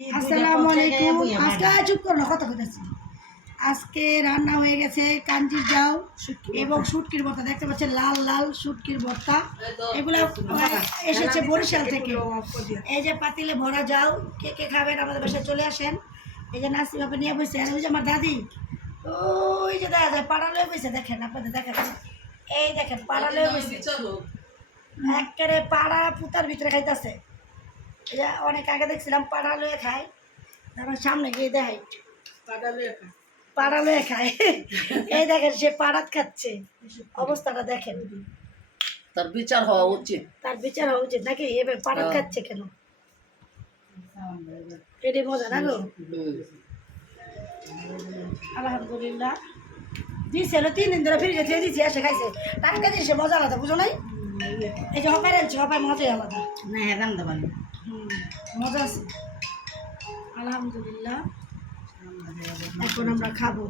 আসসালামু আলাইকুম। আজকে চুপ করো না, কথা কইতাছি। আজকে রান্না হয়ে গেছে কাঞ্জির জাউ এবং শুটকির ভর্তা। দেখতে পাচ্ছেন লাল লাল শুটকির ভর্তা। এগুলো এসেছে বরিশাল থেকে। এই যে পাতিলে ভরা জাউ, কে কে খাবেন আমাদের বাসায় চলে আসেন। এই যে নাসি বাবা নিয়ে বসে, আর ওই যে আমার দাদি, ওই যে দেখা যায় পাড়া লয়ে বসে, দেখেন আপনাদের দেখাচ্ছি। এই দেখেন পাড়া লয়ে বসে, একেবারে পাড়া পুতার ভিতরে খাইতেছে। অনেক আগে দেখছিলাম পাড়া লয়ে খায়, তারপর সামনে গিয়ে দেখাই পাড়া লয়ে খায়। এই দেখেন সে পাড়াত খাচ্ছে, অবস্থাটা দেখেন। তার বিচার হওয়া উচিত, তার বিচার হওয়া উচিত নাকি? এবার পাড়াত খাচ্ছে কেন? এটি মজা না গো। আলহামদুলিল্লাহ দিছে 3 দিন ধরে ফ্রিজে দিয়ে দিচ্ছি, এসে খাইছে। টাটকা জিনিসে মজা আলাদা, বুঝো নাই? এই যে হপাই আনছে, হপাই মজাই আলাদা। না হ্যাঁ রান্না ভালো, মজা আছে আলহামদুলিল্লাহ। এখন আমরা খাবো।